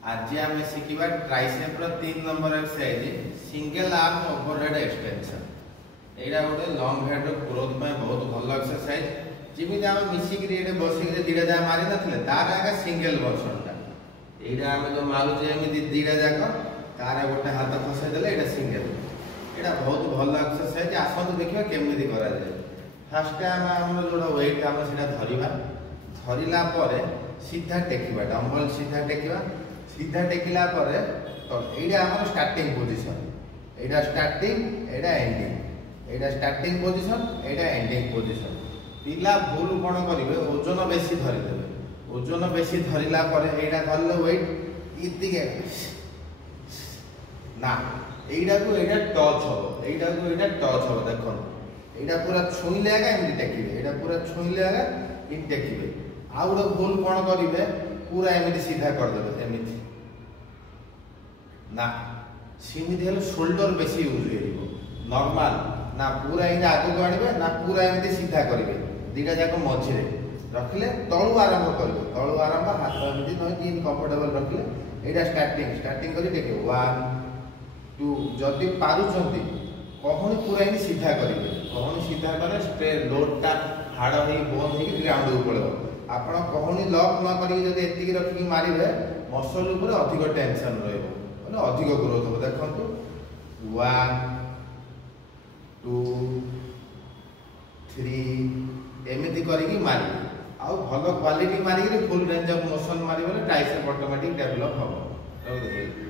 आज आम शिखा tricep 3 number exercise single arm overhead extension. यहाँ गोटे लंग हेड ग्रोथ में बहुत भल एक्सरसाइज। जमी आम मिसिक बसिक दीटा जगह मारी ना तार आगे सिंगल वर्षनटा यहाँ आम जो मारुचे दीटा जाक तार गोटे हाथ खसईदे ये सिंगल। यहाँ बहुत भल एक्सरसाइज। आसतु देखिए केमी करा फास्ट आम जो वेट आम से धरवा धरला सीधा टेकिबा डंबल सीधा टेकिबा सीधा टेकिला तो यहाँ आम स्टार्टिंग पोजिशन यहाँ स्टार्टिंग यहाँ एंडिंग यहाँ स्टार्टिंग पोजिशन यहाँ एंडिंग पोजिशन। पिला भूल कौन करेंगे ओजन बेसी धरीदे ओजन बेसी धरला यहाँ धरले वेट इतने ना यहाँ को यहाँ टच हम यहाँ को यहाँ टच हम देख यहाँ पूरा छुईले आगे एमती टेकिबे यहाँ पूरा छुईले आगे इन टेकिबे। आउ गोटे भूल कौन करेंगे पूरा एमती सीधा करदे एमती ना सीमित हेल्ले शोल्डर बेसी यूज हो नॉर्मल ना पूरा इन आगे को आने ना पूरा एमती सीधा करेंगे दीटा जाक मझे रखिले तलू आरंभ करेंगे तलू आरंभ हाथ एमती नई कंफर्टेबल रखिले यहाँ स्टार्टिंग स्टार्टिंग कर देखिए 1 2 जदि पारुचंती कहूनी पूरा इन सीधा करेंगे कहूनी सीधा करें स्ट्रेट लोडटा हाड़ हो बंद हो ग्राउंड को पड़े आप कहूनी लक न करी रखिक मारे मसल उपर अधिक टेंशन रहा अधिक ग्रोथ हो। देखो 1 2 3 एमती करी मारे आउ भल quality Maric full range of motion मारे ट्राइसेप ऑटोमेटिक डेवलप हम।